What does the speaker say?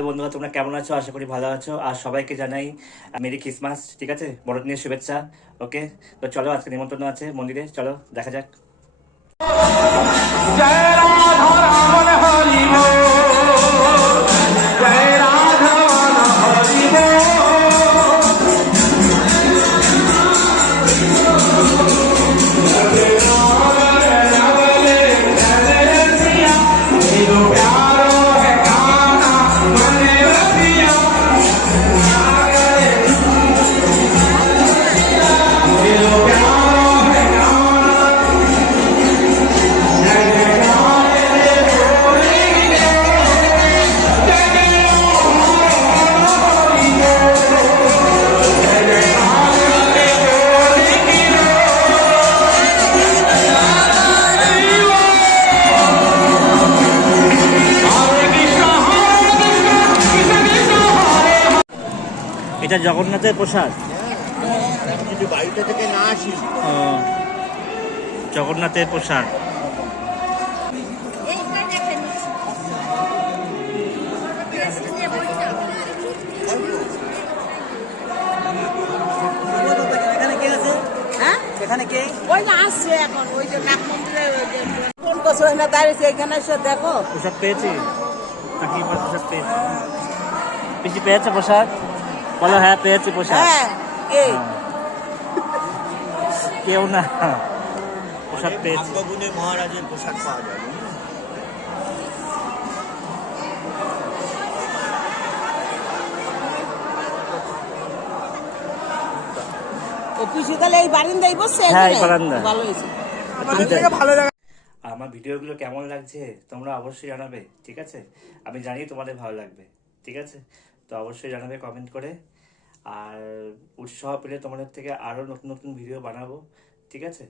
Hello বন্ধুরা, তোমরা কেমন আছো? আশা করি ভালো আছো। আর সবাইকে জানাই মেরি ক্রিসমাস। ঠিক আছে, বড়দিনের শুভেচ্ছা। ওকে, তো চলো, আজকে নিমন্ত্রণ আছে মন্দিরে, চলো দেখা যাক। এটা জগন্নাথের প্রসাদ। যদি বাড়িতে থেকে না আসি, জগন্নাথের প্রসাদ। এখানে কে ওই না আসছে এখন ওই যে নাগ মন্দিরে কোন বছর না দাঁড়িয়েছে এখানে এসে দেখো প্রসাদ পেয়েছি নাকি? প্রসাদ পেয়েছি, বেশি পেয়েছে প্রসাদ? বলো হ্যাঁ পেয়েছি প্রসাদ। হ্যাঁ কে কেউ না, প্রসাদ পেয়েছি। ভাগ্যগুণে মহারাজের পোশাক পাওয়া যায়। ও পিসি তাহলে এই বারিন্দায় বসছে হ্যাঁ, এখানে? এই বারান্দা। ভালো হয়েছে। আমার ভিডিওগুলো কেমন লাগছে তোমরা অবশ্যই জানাবে, ঠিক আছে? আমি জানি তোমাদের ভালো লাগবে, ঠিক আছে? তো অবশ্যই জানাবে কমেন্ট করে। আর উৎসাহ পেলে তোমাদের থেকে আরো নতুন নতুন ভিডিও বানাবো, ঠিক আছে?